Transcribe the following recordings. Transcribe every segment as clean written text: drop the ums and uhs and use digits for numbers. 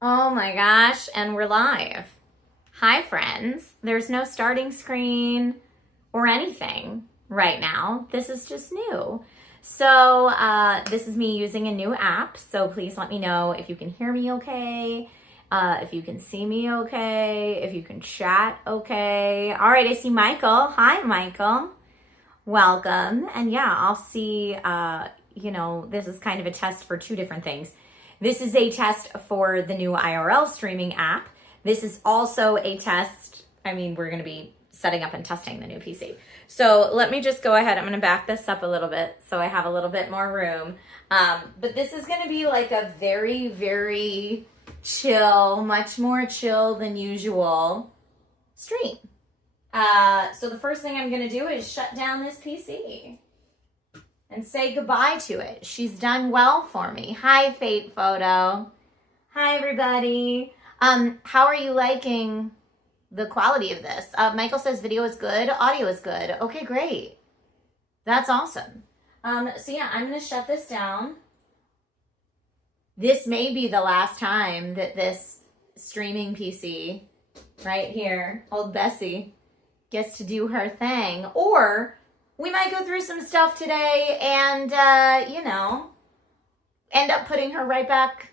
Oh my gosh, and we're live. Hi friends. There's no starting screen or anything right now. This is just new. So this is me using a new app. So please let me know if you can hear me okay, if you can see me okay, if you can chat okay. All right, I see Michael. Hi, Michael. Welcome. And yeah, I'll see, this is kind of a test for two different things. This is a test for the new IRL streaming app. This is also a test. We're going to be setting up and testing the new PC. So let me just go ahead. I'm going to back this up a little bit so I have a little bit more room. But this is going to be like a very, very chill, much more chill than usual stream. So the first thing I'm going to do is shut down this PC and say goodbye to it. She's done well for me. Hi, Fate Photo. Hi, everybody. How are you liking the quality of this? Michael says video is good, audio is good. Okay, great. That's awesome. So yeah, I'm going to shut this down. This may be the last time that this streaming PC right here, old Bessie, gets to do her thing. Or we might go through some stuff today and, end up putting her right back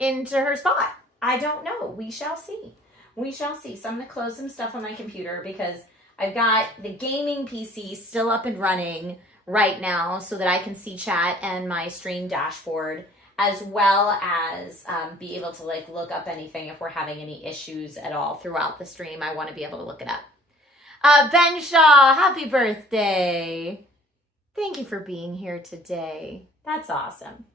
into her spot. I don't know. We shall see. We shall see. So I'm going to close some stuff on my computer because I've got the gaming PC still up and running right now so that I can see chat and my stream dashboard, as well as be able to look up anything if we're having any issues at all throughout the stream. I want to be able to look it up. Ben Shaw, happy birthday. Thank you for being here today. That's awesome.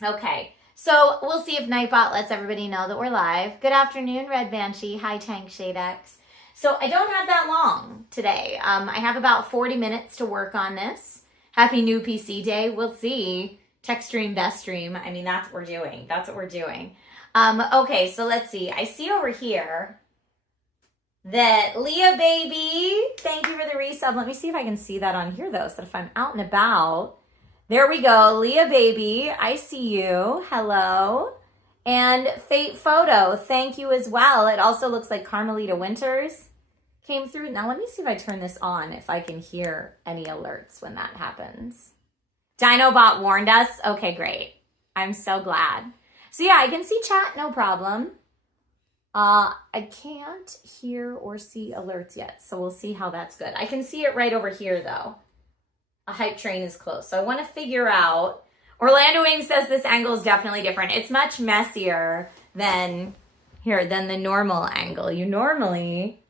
Okay, so we'll see if Nightbot lets everybody know that we're live. Good afternoon, Red Banshee. Hi, Tank Shade X. So I don't have that long today. I have about 40 minutes to work on this. Happy new PC day. We'll see. Tech stream, best stream. That's what we're doing. That's what we're doing. Okay, so let's see. I see over here that Leah Baby, thank you for the resub. Let me see if I can see that on here though, so that if I'm out and about. There we go, Leah Baby, I see you, hello. And Fate Photo, thank you as well. It also looks like Carmelita Winters came through. Now let me see if I turn this on, if I can hear any alerts when that happens. Dinobot warned us, okay, great. I'm so glad. So yeah, I can see chat, no problem. I can't hear or see alerts yet, so we'll see how that's good. I can see it right over here, though. A hype train is close, so I want to figure out. Orlando Wing says this angle is definitely different. It's much messier than the normal angle. You normally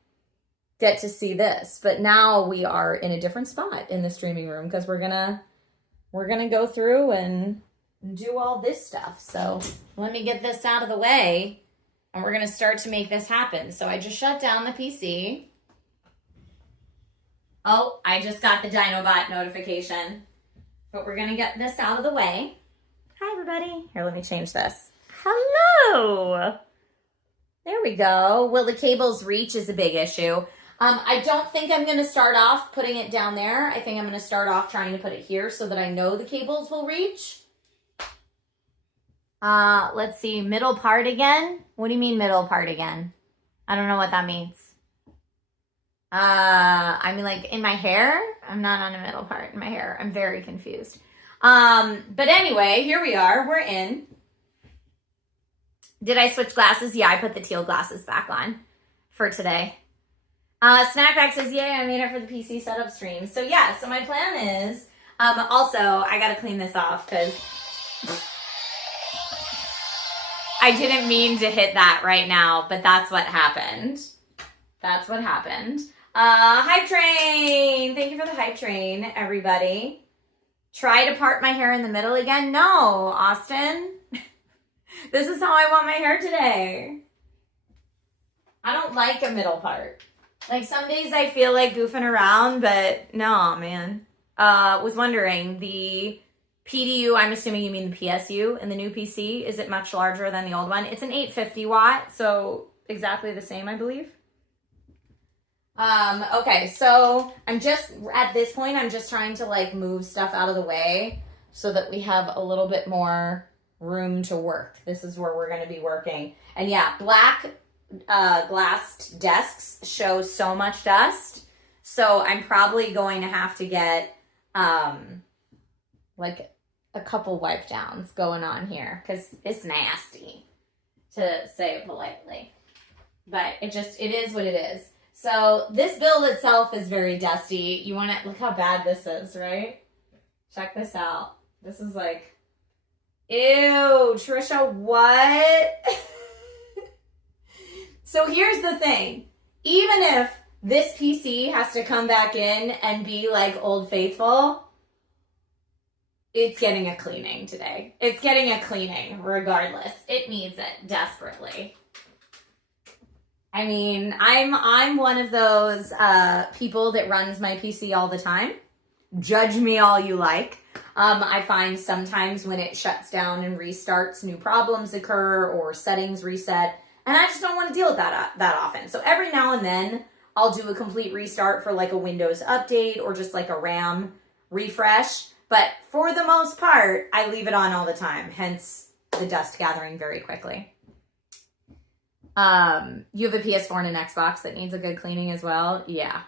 get to see this, but now we are in a different spot in the streaming room because we're gonna go through and do all this stuff. So let me get this out of the way. And we're going to start to make this happen. So I just shut down the PC. Oh, I just got the Dinobot notification. But we're going to get this out of the way. Hi, everybody. Here, let me change this. Hello. There we go. Will the cables reach is a big issue. I don't think I'm going to start off putting it down there. I think I'm going to start off trying to put it here so that I know the cables will reach. Let's see, middle part again? What do you mean middle part again? I don't know what that means. In my hair? I'm not on a middle part in my hair. I'm very confused. But anyway, here we are. We're in. Did I switch glasses? Yeah, I put the teal glasses back on for today. Snackback says, yay, I made it for the PC setup stream. So yeah, so my plan is, also, I gotta clean this off because I didn't mean to hit that right now, but that's what happened. That's what happened. Hype train. Thank you for the hype train, everybody. Try to part my hair in the middle again? No, Austin. This is how I want my hair today. I don't like a middle part. Some days I feel like goofing around, but no, man. Was wondering, the PDU, I'm assuming you mean the PSU in the new PC. Is it much larger than the old one? It's an 850 watt, so exactly the same, I believe. Okay, so at this point, I'm just trying to move stuff out of the way so that we have a little bit more room to work. This is where we're going to be working. And yeah, black glassed desks show so much dust. So I'm probably going to have to get like a couple wipe downs going on here because it's nasty, to say it politely. But it is what it is. So this build itself is very dusty. You want to look how bad this is, right? Check this out. This is like, ew, Trisha, what? So here's the thing. Even if this PC has to come back in and be like Old Faithful, it's getting a cleaning today. It's getting a cleaning regardless. It needs it desperately. I mean, I'm one of those people that runs my PC all the time. Judge me all you like. I find sometimes when it shuts down and restarts, new problems occur or settings reset, and I just don't want to deal with that often. So every now and then, I'll do a complete restart for like a Windows update or just like a RAM refresh. But for the most part, I leave it on all the time, hence the dust gathering very quickly. You have a PS4 and an Xbox that needs a good cleaning as well? Yeah.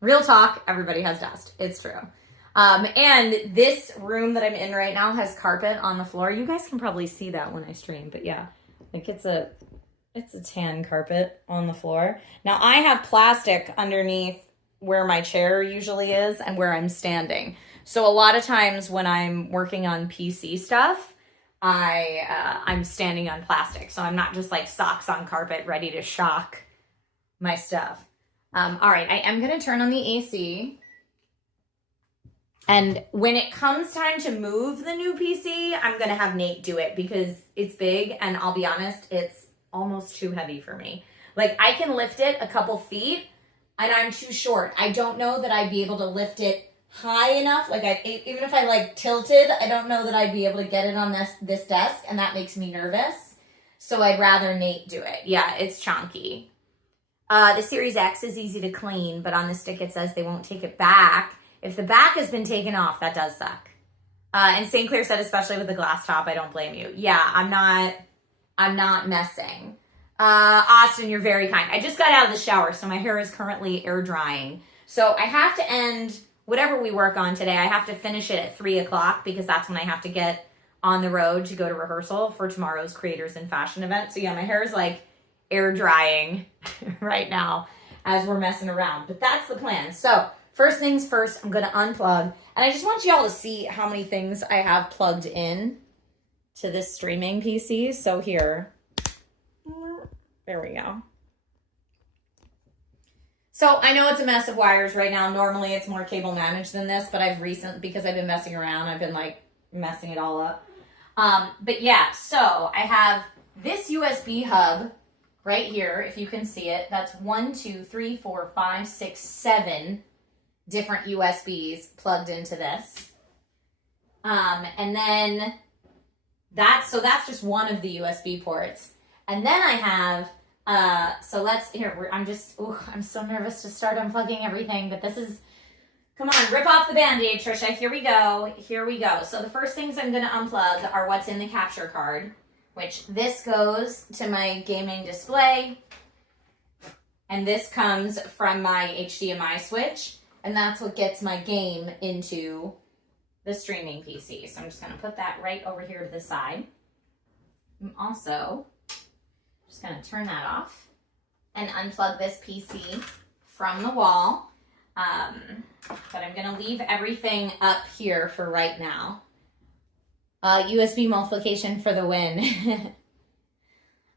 Real talk, everybody has dust. It's true. And this room that I'm in right now has carpet on the floor. You guys can probably see that when I stream, but yeah, like it's a tan carpet on the floor. Now I have plastic underneath where my chair usually is and where I'm standing. So a lot of times when I'm working on PC stuff, I'm standing on plastic. So I'm not just like socks on carpet ready to shock my stuff. All right, I am going to turn on the AC. And when it comes time to move the new PC, I'm going to have Nate do it because it's big. And I'll be honest, it's almost too heavy for me. Like I can lift it a couple feet and I'm too short. I don't know that I'd be able to lift it high enough. Like even if I like tilted, I don't know that I'd be able to get it on this desk, and that makes me nervous. So I'd rather Nate do it. Yeah, it's chunky. The Series X is easy to clean, but on the stick it says they won't take it back. If the back has been taken off, that does suck. And St. Clair said, especially with the glass top, I don't blame you. Yeah, I'm not messing. Austin, you're very kind. I just got out of the shower, so my hair is currently air drying. So I have to end whatever we work on today. I have to finish it at 3 o'clock because that's when I have to get on the road to go to rehearsal for tomorrow's Creators in Fashion event. So yeah, my hair is like air drying right now as we're messing around, but that's the plan. So first things first, I'm going to unplug, and I just want y'all to see how many things I have plugged in to this streaming PC. So here, there we go. So I know it's a mess of wires right now. Normally it's more cable managed than this, but because I've been messing around, I've been like messing it all up. But yeah, so I have this USB hub right here, if you can see it. That's 1, 2, 3, 4, 5, 6, 7 different USBs plugged into this. And then that's just one of the USB ports. And then I have, I'm so nervous to start unplugging everything, but come on, rip off the Band-Aid, Trisha. Here we go. So the first things I'm going to unplug are what's in the capture card, which this goes to my gaming display, and this comes from my HDMI switch, and that's what gets my game into the streaming PC. So I'm just going to put that right over here to the side. I'm also just going to turn that off and unplug this PC from the wall. But I'm going to leave everything up here for right now. USB multiplication for the win.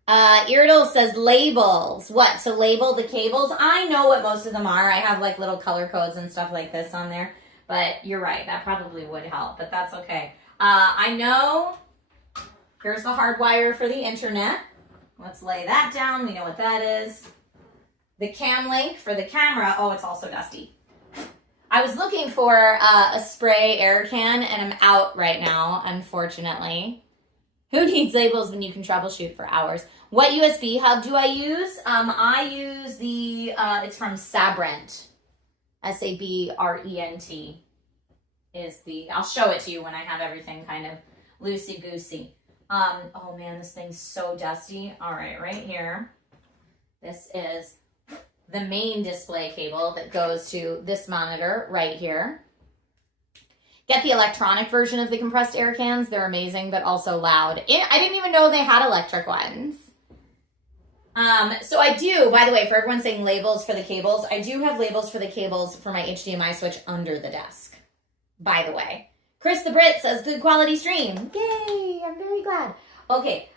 Iridal says labels. What? To label the cables? I know what most of them are. I have like little color codes and stuff like this on there. But you're right. That probably would help. But that's okay. I know here's the hard wire for the internet. Let's lay that down. We know what that is. The cam link for the camera. Oh, it's also dusty. I was looking for a spray air can, and I'm out right now, unfortunately. Who needs labels when you can troubleshoot for hours? What USB hub do I use? I use it's from Sabrent. Sabrent is I'll show it to you when I have everything kind of loosey-goosey. Oh man, this thing's so dusty. All right, right here. This is the main display cable that goes to this monitor right here. Get the electronic version of the compressed air cans. They're amazing, but also loud. I didn't even know they had electric ones. So I do, by the way, for everyone saying labels for the cables, I do have labels for the cables for my HDMI switch under the desk, by the way. Chris the Brit says, good quality stream. Yay, I'm very glad. Okay,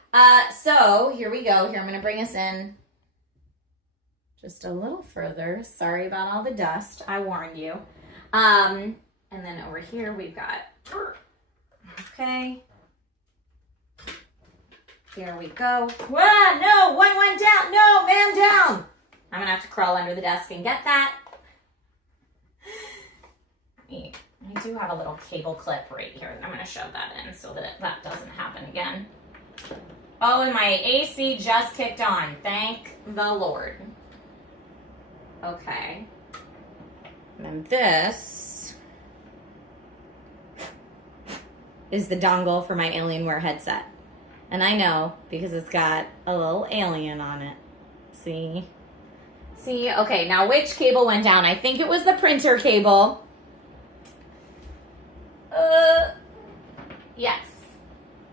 so here we go. Here, I'm going to bring us in just a little further. Sorry about all the dust. I warned you. And then over here we've got, okay. Here we go. Whoa, no, one went down. No, man down. I'm going to have to crawl under the desk and get that. I do have a little cable clip right here. I'm going to shove that in so that that doesn't happen again. Oh, and my AC just kicked on. Thank the Lord. Okay. And then this is the dongle for my Alienware headset. And I know because it's got a little alien on it. See? See? Okay, now which cable went down? I think it was the printer cable. Yes.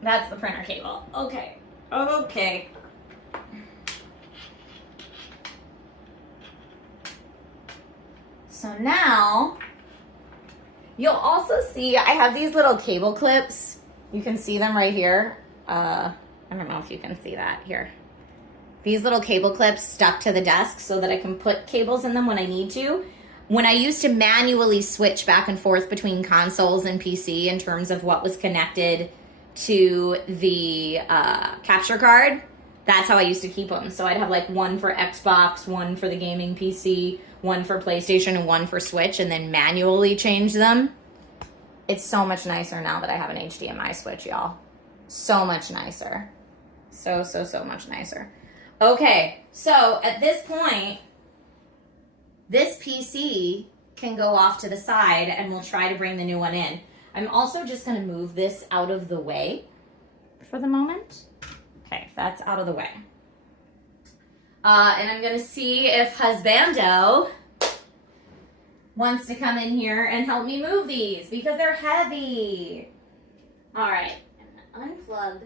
That's the printer cable. Okay. Okay. So now, you'll also see I have these little cable clips. You can see them right here. I don't know if you can see that here. These little cable clips stuck to the desk so that I can put cables in them when I need to. When I used to manually switch back and forth between consoles and PC in terms of what was connected to the capture card, that's how I used to keep them. So I'd have like one for Xbox, one for the gaming PC, one for PlayStation, and one for Switch, and then manually change them. It's so much nicer now that I have an HDMI switch, y'all. So much nicer. So much nicer. Okay, so at this point, this PC can go off to the side and we'll try to bring the new one in. I'm also just going to move this out of the way for the moment. Okay, that's out of the way. And I'm going to see if Husbando wants to come in here and help me move these because they're heavy. All right, unplug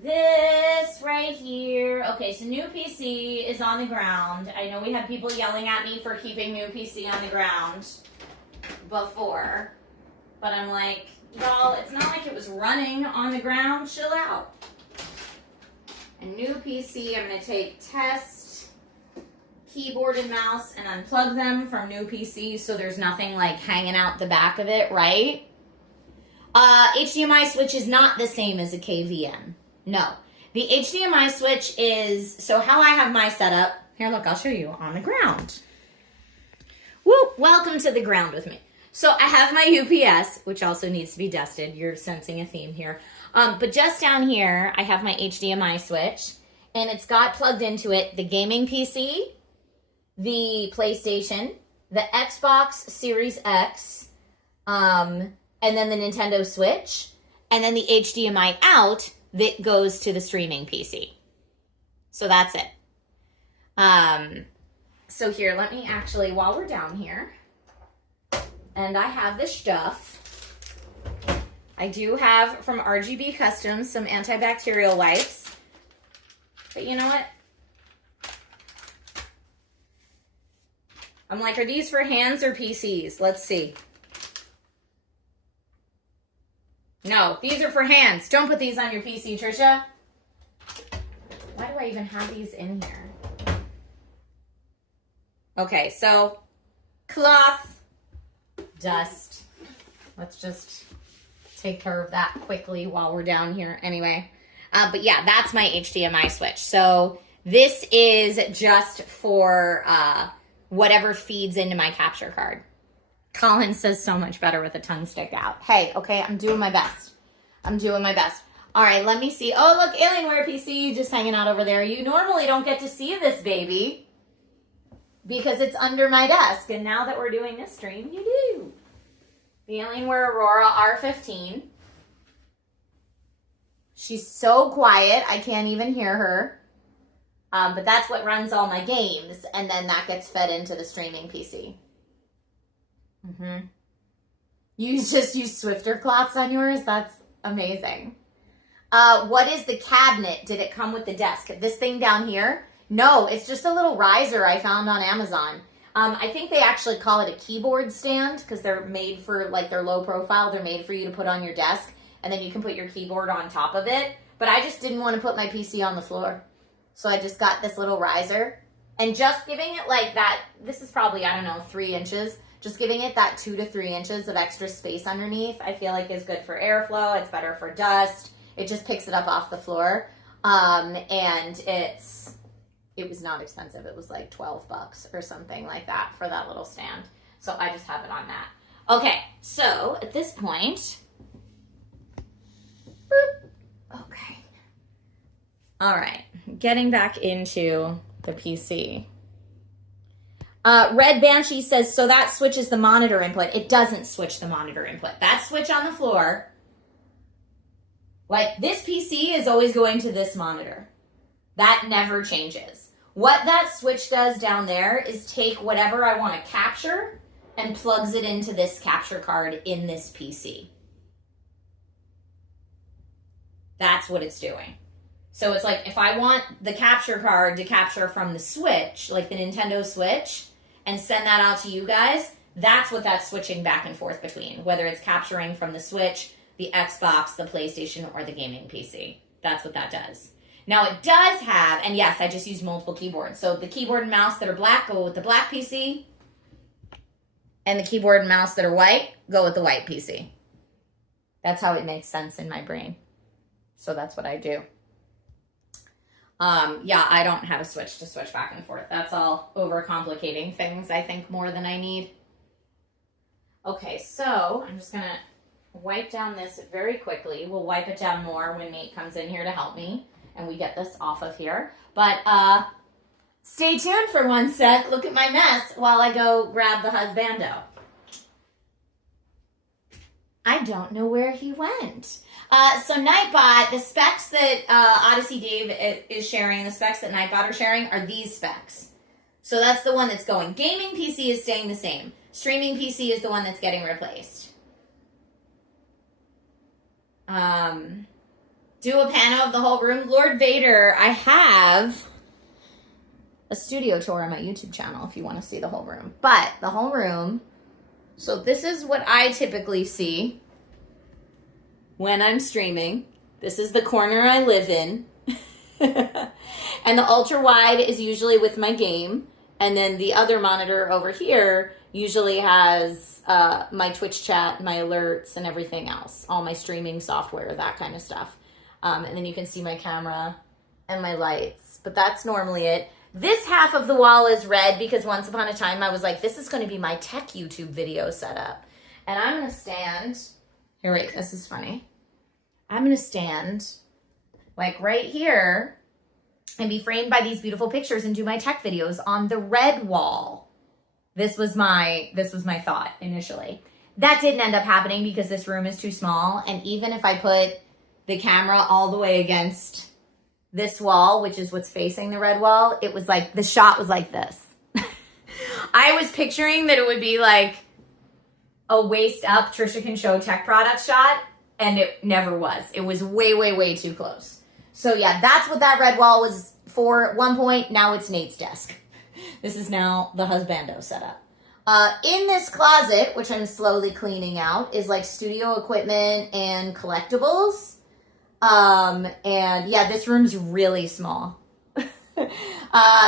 this right here. Okay, so new PC is on the ground. I know we had people yelling at me for keeping new PC on the ground before, but I'm like, y'all, it's not like it was running on the ground. Chill out. A new PC, I'm going to take test keyboard and mouse and unplug them from new PC so there's nothing like hanging out the back of it, right? HDMI switch is not the same as a KVM. No. The HDMI switch is, so how I have my setup, here, look, I'll show you, on the ground. Woo! Welcome to the ground with me. So I have my UPS, which also needs to be dusted. You're sensing a theme here. But just down here, I have my HDMI switch, and it's got plugged into it the gaming PC, the PlayStation, the Xbox Series X, and then the Nintendo Switch, and then the HDMI out that goes to the streaming PC. So that's it. So here, let me actually, while we're down here, and I have this stuff, I do have from RGB Customs some antibacterial wipes. But you know what? I'm like, are these for hands or PCs? Let's see. No, these are for hands. Don't put these on your PC, Trisha. Why do I even have these in here? Okay, so cloth, dust. Let's just take care of that quickly while we're down here anyway. But yeah, that's my HDMI switch. So this is just for whatever feeds into my capture card. Colin says so much better with a tongue stick out. Hey, okay, I'm doing my best. I'm doing my best. All right, let me see. Oh, look, Alienware PC just hanging out over there. You normally don't get to see this baby because it's under my desk. And now that we're doing this stream, you do. The Alienware Aurora R15. She's so quiet, I can't even hear her. But that's what runs all my games, and then that gets fed into the streaming PC. You just use Swifter cloths on yours? That's amazing. What is the cabinet? Did it come with the desk? This thing down here? No, it's just a little riser I found on Amazon. I think they actually call it a keyboard stand because they're made for, like, they're low profile. They're made for you to put on your desk, and then you can put your keyboard on top of it. But I just didn't want to put my PC on the floor. So I just got this little riser, and just giving it like that, this is probably, I don't know, 3 inches. Just giving it that 2 to 3 inches of extra space underneath, I feel like is good for airflow. It's better for dust. It just picks it up off the floor. And it was not expensive. It was like $12 or something like that for that little stand. So I just have it on that. Okay, so at this point, boop, okay. All right, getting back into the PC. Red Banshee says, so that switches the monitor input. It doesn't switch the monitor input. That switch on the floor, like this PC is always going to this monitor. That never changes. What that switch does down there is take whatever I want to capture and plugs it into this capture card in this PC. That's what it's doing. So it's like if I want the capture card to capture from the Switch, like the Nintendo Switch, and send that out to you guys, that's what that's switching back and forth between, whether it's capturing from the Switch, the Xbox, the PlayStation, or the gaming PC. That's what that does. Now it does have, and yes, I just used multiple keyboards. So the keyboard and mouse that are black go with the black PC, and the keyboard and mouse that are white go with the white PC. That's how it makes sense in my brain. So that's what I do. Yeah, I don't have a switch to switch back and forth. That's all overcomplicating things, I think, more than I need. Okay, so I'm just gonna wipe down this very quickly. We'll wipe it down more when Nate comes in here to help me and we get this off of here. But stay tuned for one sec. Look at my mess while I go grab the husbando. I don't know where he went. So Nightbot, the specs that Odyssey Dave is sharing, the specs that Nightbot are sharing are these specs. So that's the one that's going. Gaming PC is staying the same. Streaming PC is the one that's getting replaced. Do a pano of the whole room. Lord Vader, I have a studio tour on my YouTube channel if you want to see the whole room. But the whole room, so this is what I typically see when I'm streaming. This is the corner I live in. And the ultra wide is usually with my game. And then the other monitor over here usually has my Twitch chat, my alerts, and everything else. All my streaming software, that kind of stuff. And then you can see my camera and my lights. But that's normally it. This half of the wall is red because once upon a time I was like, this is going to be my tech YouTube video setup. And I'm going to stand... Here, wait, this is funny. I'm going to stand like right here and be framed by these beautiful pictures and do my tech videos on the red wall. This was my thought initially. That didn't end up happening because this room is too small. And even if I put the camera all the way against this wall, which is what's facing the red wall, it was like, the shot was like this. I was picturing that it would be like a waist up Trisha Can Show tech product shot, and it never was. It was way, way, way too close. So yeah, that's what that red wall was for at one point. Now it's Nate's desk. This is now the husbando setup. In this closet, which I'm slowly cleaning out, is like studio equipment and collectibles. And yeah, this room's really small.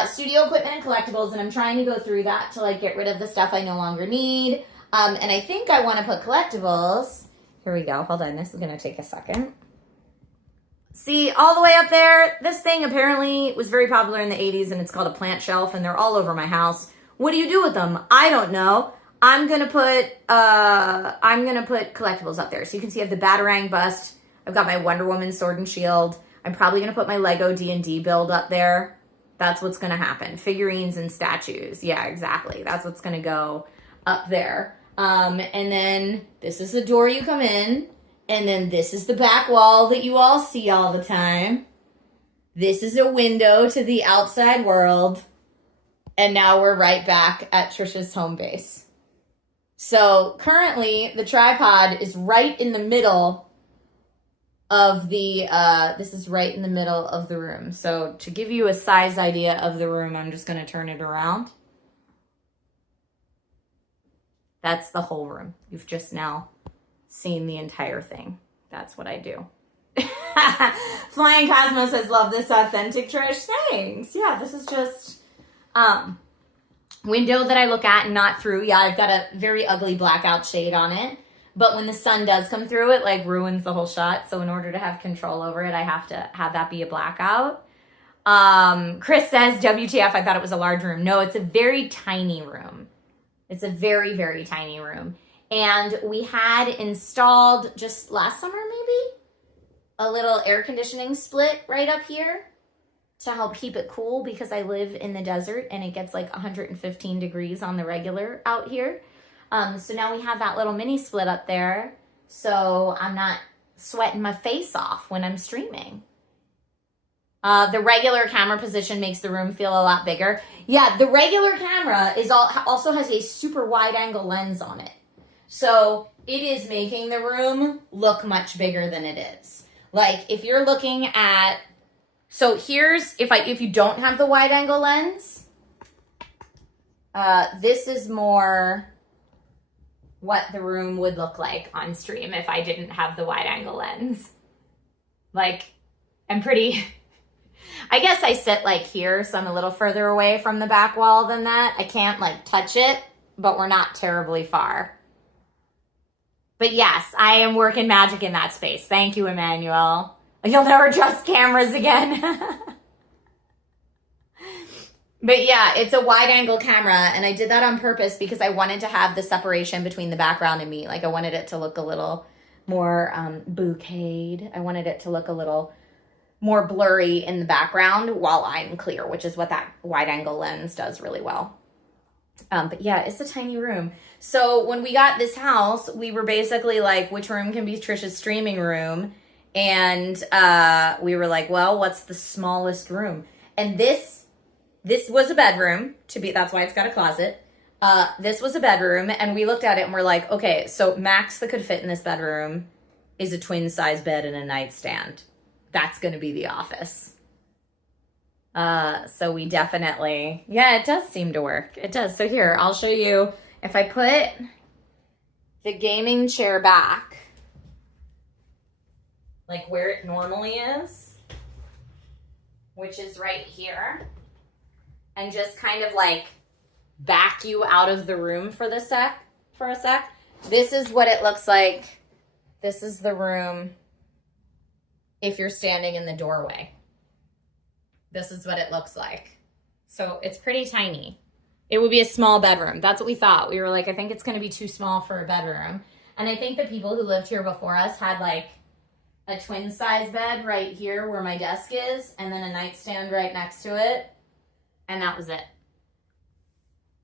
Studio equipment and collectibles, and I'm trying to go through that to like get rid of the stuff I no longer need. And I think I want to put collectibles. Here we go. Hold on. This is going to take a second. See, all the way up there, this thing apparently was very popular in the 80s, and it's called a plant shelf, and they're all over my house. What do you do with them? I don't know. I'm going to put collectibles up there. So you can see I have the Batarang bust. I've got my Wonder Woman sword and shield. I'm probably going to put my Lego D&D build up there. That's what's going to happen. Figurines and statues. Yeah, exactly. That's what's going to go up there. And then this is the door you come in. And then this is the back wall that you all see all the time. This is a window to the outside world. And now we're right back at Trisha's home base. So currently the tripod is right in the middle of the, this is right in the middle of the room. So to give you a size idea of the room, I'm just going to turn it around. That's the whole room. You've just now seen the entire thing. That's what I do. Flying Cosmo says, love this authentic Trish. Thanks. Yeah, this is just window that I look at and not through. Yeah, I've got a very ugly blackout shade on it. But when the sun does come through, it like ruins the whole shot. So in order to have control over it, I have to have that be a blackout. Chris says, WTF, I thought it was a large room. No, it's a very tiny room. It's a very, very tiny room. And we had installed just last summer, maybe, a little air conditioning split right up here to help keep it cool because I live in the desert and it gets like 115 degrees on the regular out here. So now we have that little mini split up there so I'm not sweating my face off when I'm streaming. The regular camera position makes the room feel a lot bigger. Yeah, the regular camera is also has a super wide angle lens on it. So it is making the room look much bigger than it is. Like if you're looking at, so here's, if you don't have the wide angle lens, this is more what the room would look like on stream if I didn't have the wide angle lens. Like I'm pretty, I guess I sit like here, so I'm a little further away from the back wall than that. I can't like touch it, but we're not terribly far. But yes, I am working magic in that space. Thank you, Emmanuel. You'll never adjust cameras again. But yeah, it's a wide angle camera and I did that on purpose because I wanted to have the separation between the background and me. Like I wanted it to look a little more bouqueted. I wanted it to look a little more blurry in the background while I'm clear, which is what that wide angle lens does really well. But yeah, it's a tiny room. So when we got this house, we were basically like, which room can be Trisha's streaming room? And we were like, well, what's the smallest room? And this was a bedroom, that's why it's got a closet. This was a bedroom, and we looked at it and we're like, okay, so max that could fit in this bedroom is a twin size bed and a nightstand. That's going to be the office. So we definitely, yeah, it does seem to work. It does. So here, I'll show you. If I put the gaming chair back, like where it normally is, which is right here, and just kind of like back you out of the room for a sec. This is what it looks like. This is the room if you're standing in the doorway. This is what it looks like. So it's pretty tiny. It would be a small bedroom. That's what we thought. We were like, I think it's going to be too small for a bedroom. And I think the people who lived here before us had like a twin size bed right here where my desk is, and then a nightstand right next to it. And that was it.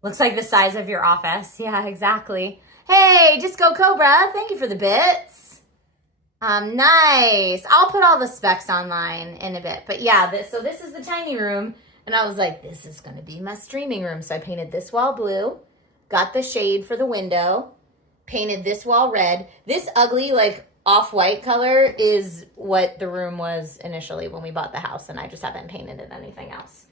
Looks like the size of your office. Yeah, exactly. Hey, Disco Cobra, thank you for the bits. Nice. I'll put all the specs online in a bit. But yeah, so this is the tiny room. And I was like, this is going to be my streaming room. So I painted this wall blue, got the shade for the window, painted this wall red. This ugly, like, off-white color is what the room was initially when we bought the house. And I just haven't painted it anything else.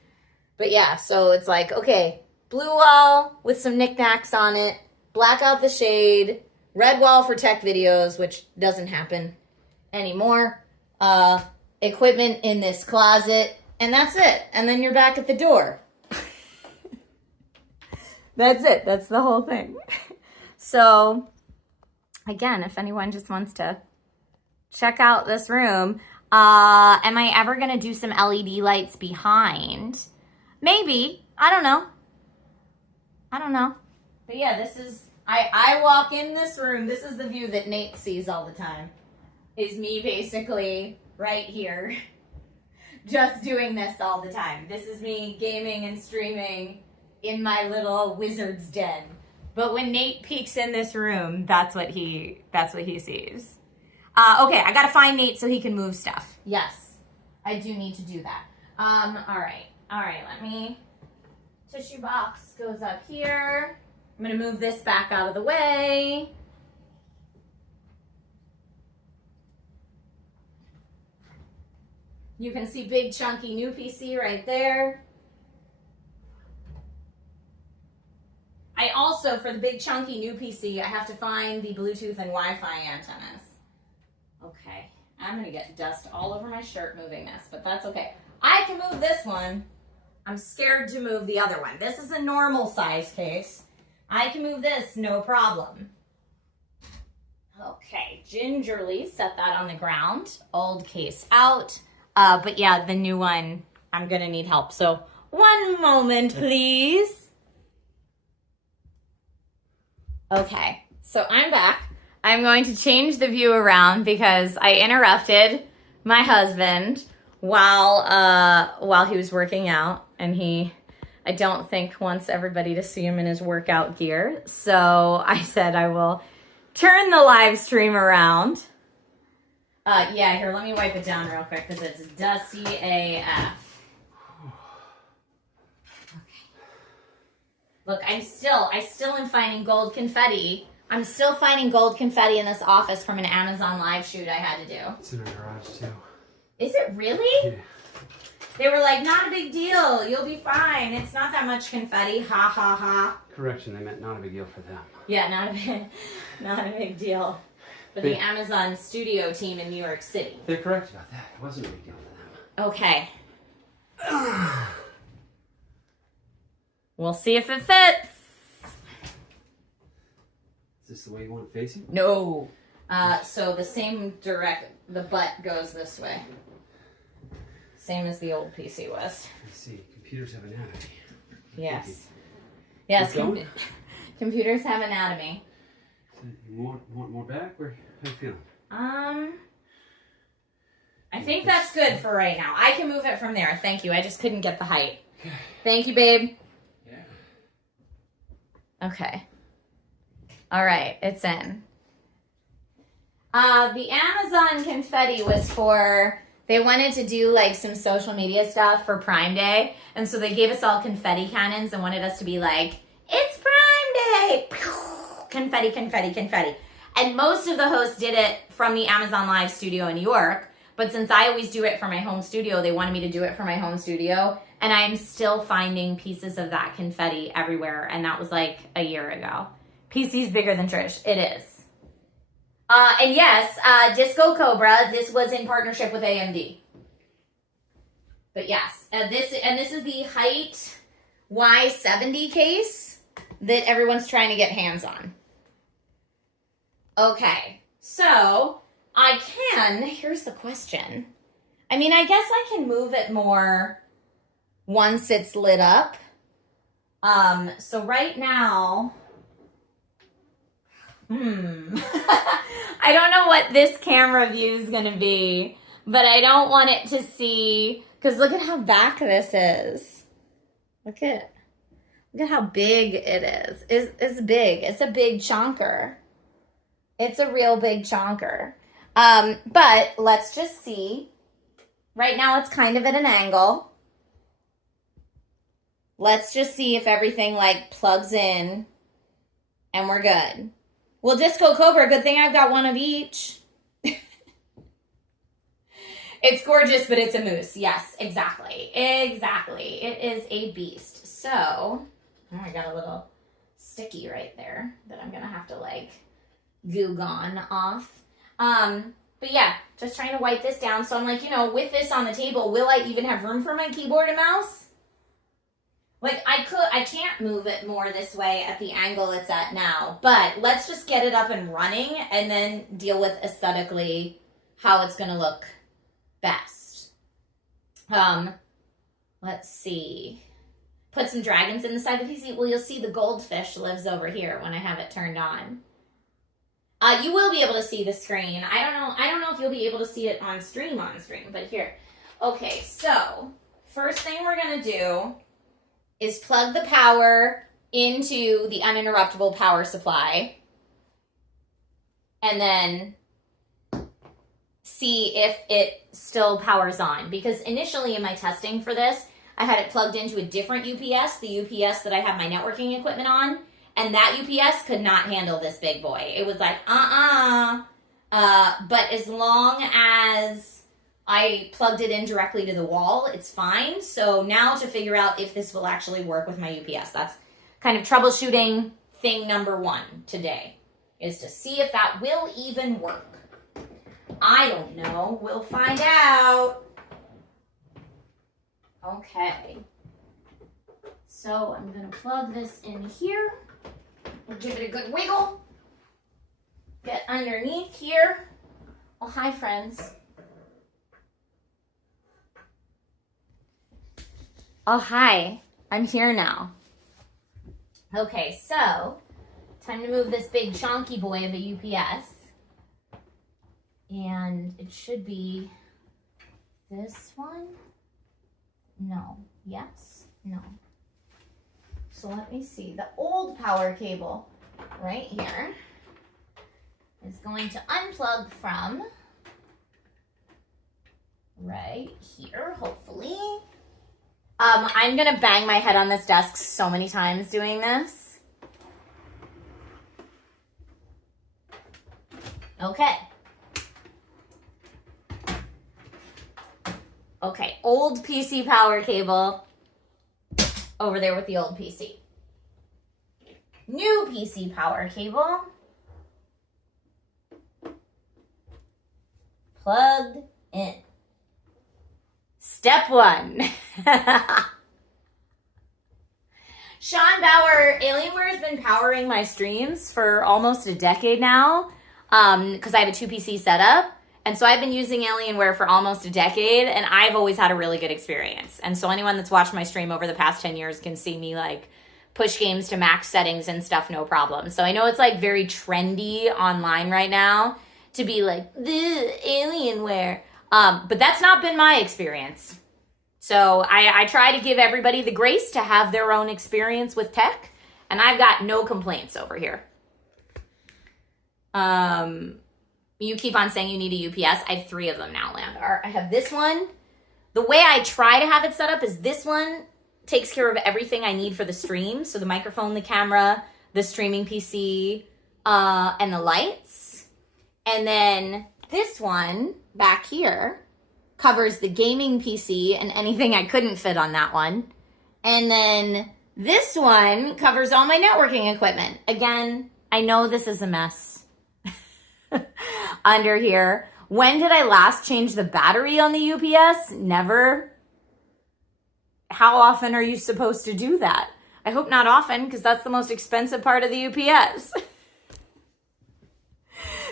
But yeah, so it's like, okay, blue wall with some knickknacks on it, black out the shade, red wall for tech videos, which doesn't happen anymore, equipment in this closet, and that's it. And then you're back at the door. That's it. That's the whole thing. So, again, if anyone just wants to check out this room, am I ever going to do some LED lights behind? Maybe. I don't know. But yeah, this is, I walk in this room. This is the view that Nate sees all the time. Is me basically right here. Just doing this all the time. This is me gaming and streaming in my little wizard's den. But when Nate peeks in this room, that's what he sees. Okay, I gotta find Nate so he can move stuff. Yes, I do need to do that. All right, let me, tissue box goes up here. I'm gonna move this back out of the way. You can see big chunky new PC right there. I also, for the big chunky new PC, I have to find the Bluetooth and Wi-Fi antennas. Okay, I'm gonna get dust all over my shirt moving this, but that's okay. I can move this one. I'm scared to move the other one. This is a normal size case. I can move this, no problem. Okay, gingerly set that on the ground. Old case out. But yeah, the new one, I'm gonna need help. So one moment, please. Okay, so I'm back. I'm going to change the view around because I interrupted my husband while he was working out, and I don't think wants everybody to see him in his workout gear. So I said I will turn the live stream around. Yeah, here, let me wipe it down real quick because it's dusty AF. Okay. Look, I still am finding gold confetti. I'm still finding gold confetti in this office from an Amazon live shoot I had to do. It's in our garage too. Is it really? Yeah. They were like, not a big deal. You'll be fine. It's not that much confetti. Ha, ha, ha. Correction, they meant not a big deal for them. Yeah, not a big deal. For the Amazon studio team in New York City. They're correct about that. It wasn't a big deal for them. Okay. We'll see if it fits. Is this the way you want it facing? No. So the butt goes this way. Same as the old PC was. I see. Computers have anatomy. Yes. Yes, computers have anatomy. So you want more back? Or how you feeling? I think that's good for right now. I can move it from there. Thank you. I just couldn't get the height. Okay. Thank you, babe. Yeah. Okay. All right, it's in. The Amazon confetti was for, they wanted to do like some social media stuff for Prime Day. And so they gave us all confetti cannons and wanted us to be like, it's Prime Day! Confetti, confetti, confetti. And most of the hosts did it from the Amazon Live studio in New York. But since I always do it for my home studio, they wanted me to do it for my home studio. And I'm still finding pieces of that confetti everywhere. And that was like a year ago. PC's bigger than Trish. It is. And yes, Disco Cobra, this was in partnership with AMD. But yes, this is the Hyte Y70 case that everyone's trying to get hands on. Okay, so here's the question. I mean, I guess I can move it more once it's lit up. So right now, I don't know what this camera view is going to be, but I don't want it to see, because look at how back this is. Look at how big it is. It's big. It's a big chonker. It's a real big chonker. But let's just see. Right now it's kind of at an angle. Let's just see if everything like plugs in and we're good. Well, Disco Cobra, good thing I've got one of each. It's gorgeous, but it's a moose. Yes, exactly. Exactly. It is a beast. So, oh, I got a little sticky right there that I'm going to have to like goo gone off. But yeah, just trying to wipe this down. So I'm like, with this on the table, will I even have room for my keyboard and mouse? Like, I can't move it more this way at the angle it's at now, but let's just get it up and running and then deal with aesthetically how it's going to look best. Let's see. Put some dragons in the side of the PC. Well, you'll see the goldfish lives over here when I have it turned on. You will be able to see the screen. I don't know if you'll be able to see it on stream, but here. Okay, so first thing we're going to do is plug the power into the uninterruptible power supply. And then see if it still powers on. Because initially in my testing for this, I had it plugged into a different UPS, the UPS that I have my networking equipment on, and that UPS could not handle this big boy. It was like, but as long as I plugged it in directly to the wall, it's fine. So now to figure out if this will actually work with my UPS, that's kind of troubleshooting thing number 1 today, is to see if that will even work. I don't know. We'll find out. Okay. So I'm going to plug this in here. We'll give it a good wiggle. Get underneath here. Oh, hi, friends. Oh, hi. I'm here now. Okay, so time to move this big chonky boy of a UPS. And it should be this one. No. Yes. No. So let me see. The old power cable right here is going to unplug from right here, hopefully. I'm going to bang my head on this desk so many times doing this. Okay. Okay, old PC power cable over there with the old PC. New PC power cable plugged in. Step 1. Sean Bauer, Alienware has been powering my streams for almost a decade now because I have a 2PC setup. And so I've been using Alienware for almost a decade, and I've always had a really good experience. And so anyone that's watched my stream over the past 10 years can see me like push games to max settings and stuff, no problem. So I know it's like very trendy online right now to be like, the Alienware. But that's not been my experience. So I try to give everybody the grace to have their own experience with tech, and I've got no complaints over here. You keep on saying you need a UPS. I have 3 of them now, Landar. I have this one. The way I try to have it set up is this one takes care of everything I need for the stream. So the microphone, the camera, the streaming PC, and the lights. And then this one back here covers the gaming PC and anything I couldn't fit on that one. And then this one covers all my networking equipment. Again, I know this is a mess under here. When did I last change the battery on the UPS? Never. How often are you supposed to do that? I hope not often, because that's the most expensive part of the UPS.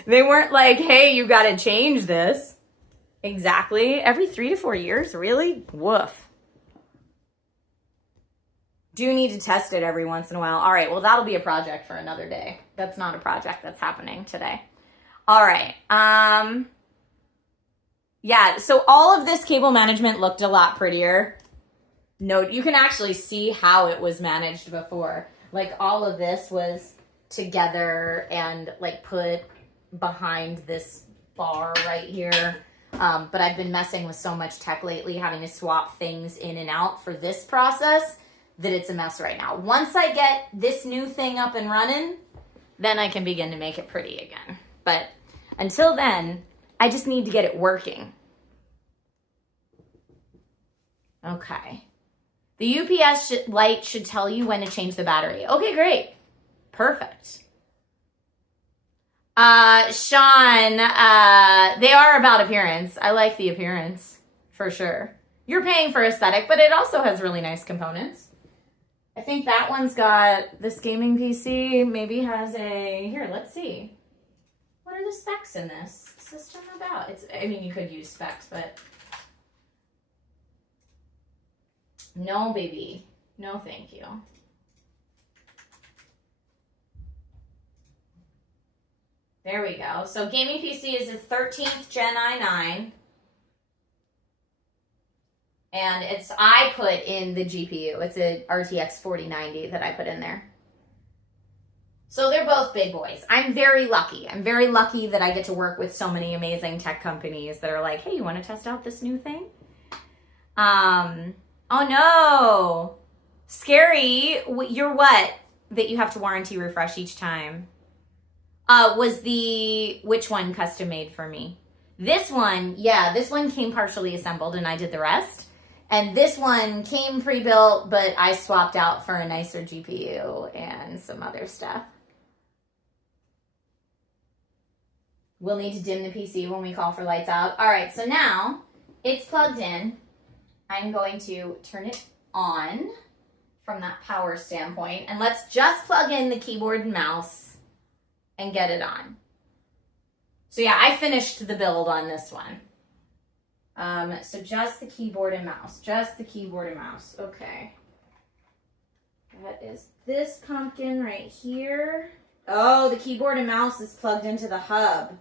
They weren't like, hey, you got to change this. Exactly. Every 3 to 4 years? Really? Woof. Do need to test it every once in a while. All right, well, that'll be a project for another day. That's not a project that's happening today. All right. Yeah, so all of this cable management looked a lot prettier. Note, you can actually see how it was managed before. Like all of this was together and like put behind this bar right here. But I've been messing with so much tech lately, having to swap things in and out for this process, that it's a mess right now. Once I get this new thing up and running, then I can begin to make it pretty again. But until then, I just need to get it working. Okay. The UPS light should tell you when to change the battery. Okay, great. Perfect. Sean, they are about appearance. I like the appearance, for sure. You're paying for aesthetic, but it also has really nice components. I think that one's got this gaming PC, maybe has a, here, let's see. What are the specs in this system about? I mean, you could use specs, but no, baby. No, thank you. There we go. So gaming PC is a 13th Gen i9. And I put in the GPU. It's a RTX 4090 that I put in there. So they're both big boys. I'm very lucky. I'm very lucky that I get to work with so many amazing tech companies that are like, hey, you want to test out this new thing? Oh no. Scary. You're what? That you have to warranty refresh each time. Which one custom made for me? This one, yeah, this one came partially assembled and I did the rest. And this one came pre-built, but I swapped out for a nicer GPU and some other stuff. We'll need to dim the PC when we call for lights out. All right, so now it's plugged in. I'm going to turn it on from that power standpoint. And let's just plug in the keyboard and mouse and get it on. So yeah, I finished the build on this one. So just the keyboard and mouse, just the keyboard and mouse. Okay. That is this pumpkin right here. Oh, the keyboard and mouse is plugged into the hub.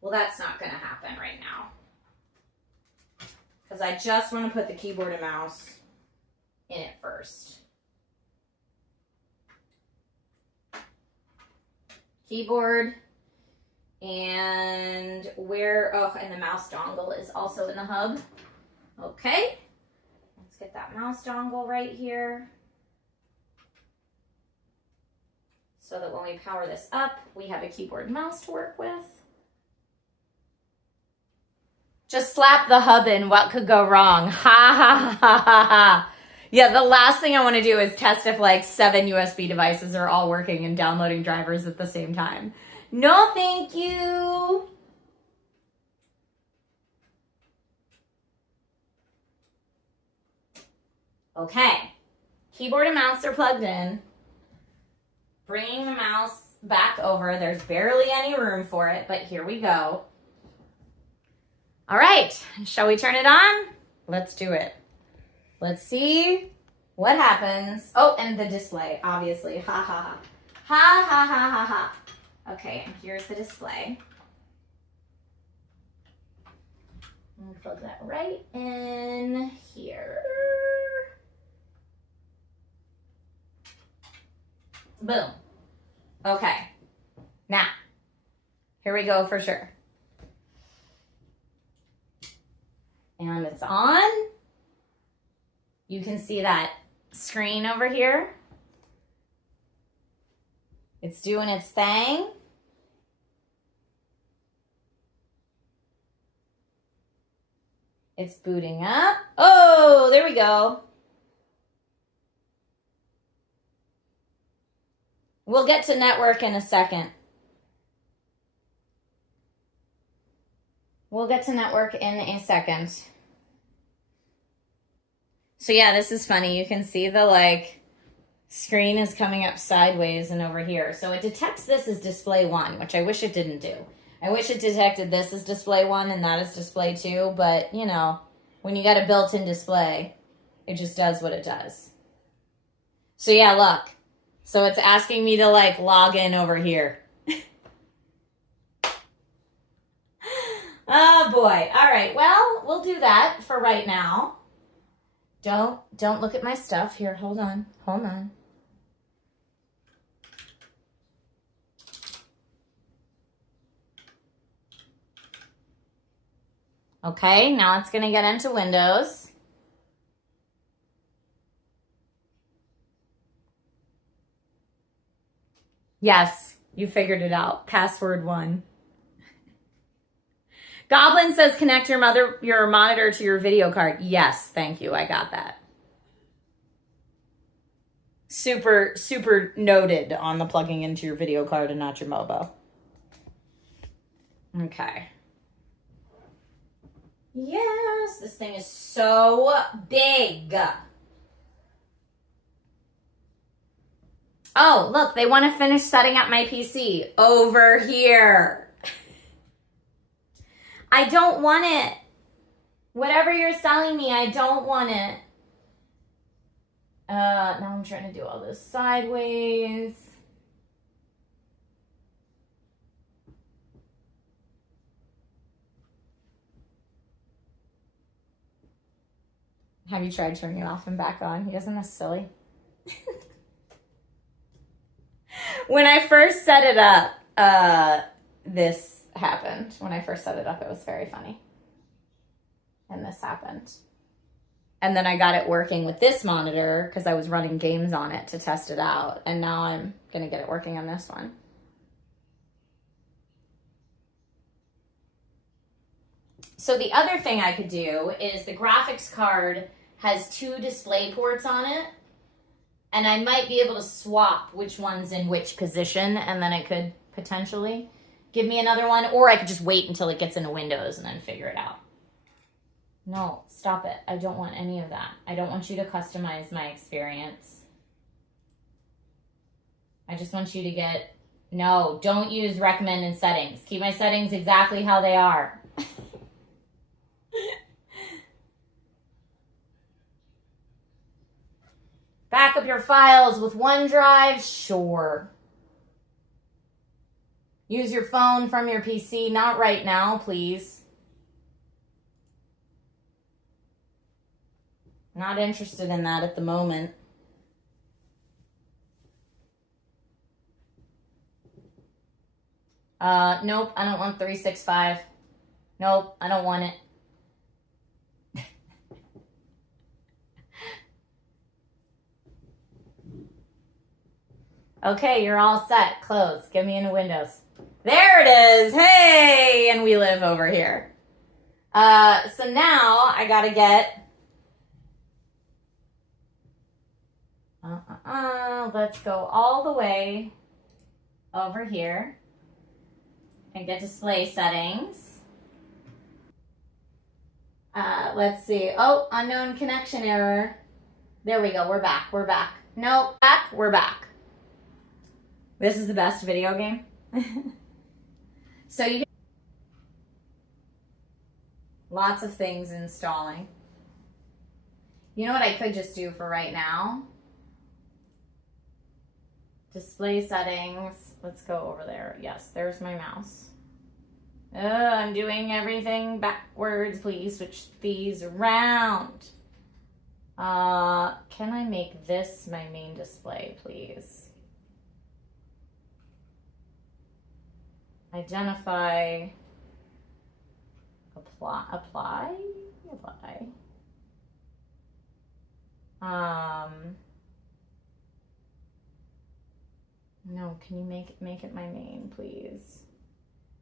Well, that's not going to happen right now. Because I just want to put the keyboard and mouse in it first. Keyboard. And and the mouse dongle is also in the hub. Okay. Let's get that mouse dongle right here. So that when we power this up, we have a keyboard and mouse to work with. Just slap the hub in. What could go wrong? Ha ha ha ha ha. Yeah, the last thing I want to do is test if like 7 USB devices are all working and downloading drivers at the same time. No, thank you. Okay. Keyboard and mouse are plugged in. Bringing the mouse back over. There's barely any room for it, but here we go. All right. Shall we turn it on? Let's do it. Let's see what happens. Oh, and the display, obviously. Ha ha ha. Ha ha ha ha ha. Okay, and here's the display. I'm gonna plug that right in here. Boom. Okay. Now, here we go for sure. And it's on. You can see that screen over here. It's doing its thing. It's booting up. Oh, there we go. We'll get to network in a second. We'll get to network in a second. So yeah, this is funny. You can see the like screen is coming up sideways and over here. So it detects this as display 1, which I wish it didn't do. I wish it detected this as display 1 and that as display 2, but you know, when you got a built-in display, it just does what it does. So yeah, look. So it's asking me to like log in over here. Oh boy. All right. Well, we'll do that for right now. Don't look at my stuff here. Hold on. Hold on. Okay, now it's going to get into Windows. Yes, you figured it out. Password 1. Goblin says connect your monitor to your video card. Yes, thank you. I got that. Super, super noted on the plugging into your video card and not your MOBO. Okay. Yes, this thing is so big. Oh, look, they want to finish setting up my PC over here. I don't want it. Whatever you're selling me, I don't want it. Now I'm trying to do all this sideways. Have you tried turning it off and back on? Isn't this silly? When I first set it up, this happened. When I first set it up, it was very funny. And this happened. And then I got it working with this monitor because I was running games on it to test it out. And now I'm going to get it working on this one. So the other thing I could do is the graphics card has 2 display ports on it. And I might be able to swap which one's in which position, and then it could potentially give me another one. Or I could just wait until it gets into Windows and then figure it out. No, stop it. I don't want any of that. I don't want you to customize my experience. I just want you to get... No, don't use recommend in settings. Keep my settings exactly how they are. Back up your files with OneDrive? Sure. Use your phone from your PC? Not right now, please. Not interested in that at the moment. Nope, I don't want 365. Nope, I don't want it. Okay, you're all set. Close. Get me into Windows. There it is. Hey! And we live over here. So now I gotta get... Let's go all the way over here and get display settings. Let's see. Oh, unknown connection error. There we go. We're back. We're back. Nope. Back. We're back. This is the best video game. So you can... Lots of things installing. You know what I could just do for right now? Display settings. Let's go over there. Yes, there's my mouse. I'm doing everything backwards. Please switch these around. Can I make this my main display, please? Identify, apply. No, can you make it my main, please?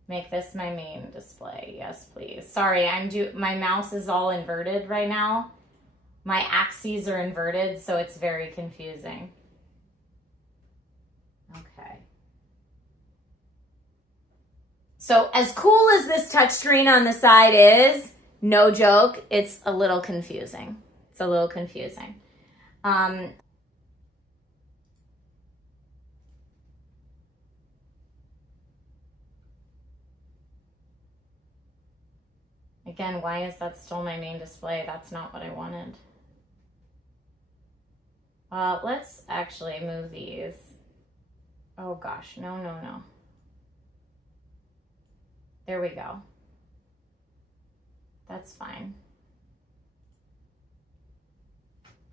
Make this my main display. Yes, please. Sorry, my mouse is all inverted right now. My axes are inverted, so it's very confusing. Okay. So as cool as this touchscreen on the side is, no joke, it's a little confusing. It's a little confusing. Again, why is that still my main display? That's not what I wanted. Let's actually move these. Oh gosh, no, no, no. There we go. That's fine.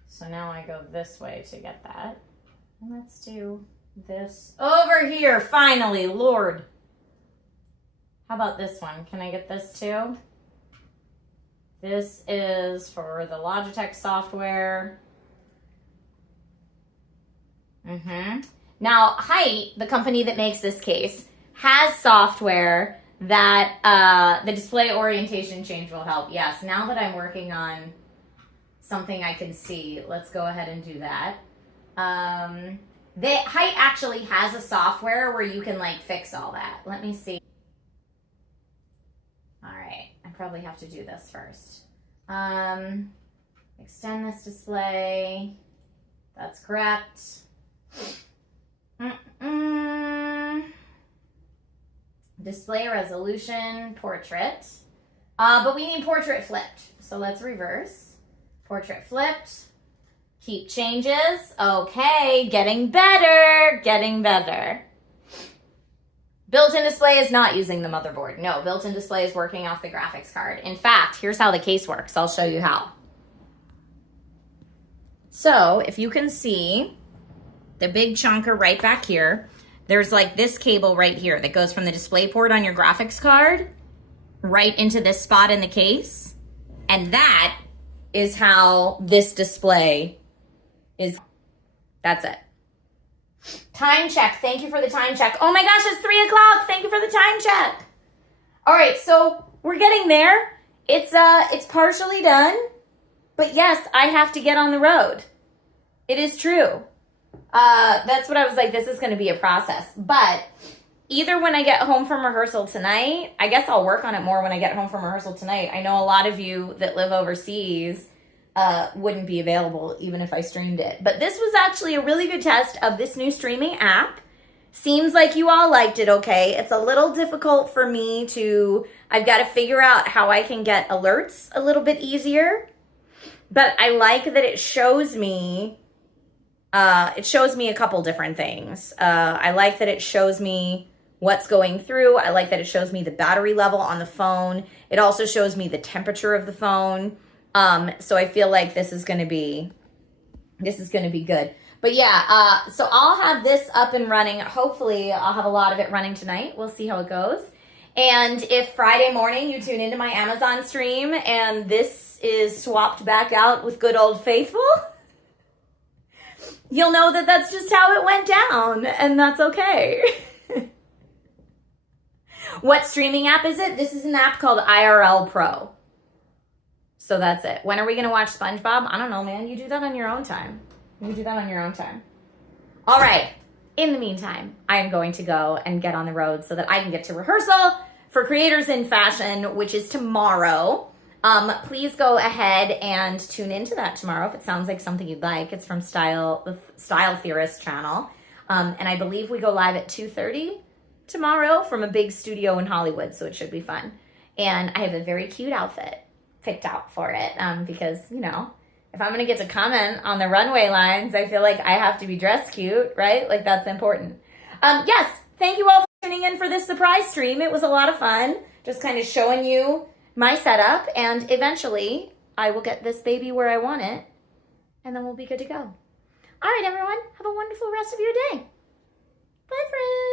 So now I go this way to get that. And let's do this over here, finally, Lord. How about this one? Can I get this too? This is for the Logitech software. Now, Hyte, the company that makes this case, has software that the display orientation change will help. Yes, now that I'm working on something I can see, let's go ahead and do that. Hyte actually has a software where you can like fix all that. Let me see. All right, I probably have to do this first. Extend this display. That's correct. Display resolution, portrait. But we need portrait flipped. So let's reverse. Portrait flipped. Keep changes. Okay, getting better, getting better. Built-in display is not using the motherboard. No, built-in display is working off the graphics card. In fact, here's how the case works. I'll show you how. So if you can see the big chunker right back here, there's like this cable right here that goes from the display port on your graphics card right into this spot in the case. And that is how this display is. That's it. Time check. Thank you for the time check. Oh my gosh, it's 3 o'clock. Thank you for the time check. All right, so we're getting there. It's partially done, but yes, I have to get on the road. It is true. That's what I was like, this is going to be a process. But either when I get home from rehearsal tonight, I guess I'll work on it more when I get home from rehearsal tonight. I know a lot of you that live overseas wouldn't be available even if I streamed it. But this was actually a really good test of this new streaming app. Seems like you all liked it okay. It's a little difficult for me to, I've got to figure out how I can get alerts a little bit easier. But I like that it shows me a couple different things. I like that it shows me what's going through. I like that it shows me the battery level on the phone. It also shows me the temperature of the phone. So I feel like this is going to be good. But yeah, so I'll have this up and running. Hopefully I'll have a lot of it running tonight. We'll see how it goes. And if Friday morning you tune into my Amazon stream and this is swapped back out with good old faithful, you'll know that that's just how it went down, and that's okay. What streaming app is it? This is an app called IRL Pro. So that's it. When are we going to watch SpongeBob? I don't know, man. You do that on your own time. You do that on your own time. All right. In the meantime, I am going to go and get on the road so that I can get to rehearsal for Creators in Fashion, which is tomorrow. Please go ahead and tune into that tomorrow if it sounds like something you'd like. It's from the Style Theorist channel. And I believe we go live at 2:30 tomorrow from a big studio in Hollywood, so it should be fun. And I have a very cute outfit picked out for it because, you know, if I'm going to get to comment on the runway lines, I feel like I have to be dressed cute, right? Like, that's important. Yes, thank you all for tuning in for this surprise stream. It was a lot of fun, just kind of showing you my setup, and eventually I will get this baby where I want it, and then we'll be good to go. All right, everyone, have a wonderful rest of your day. Bye, friends.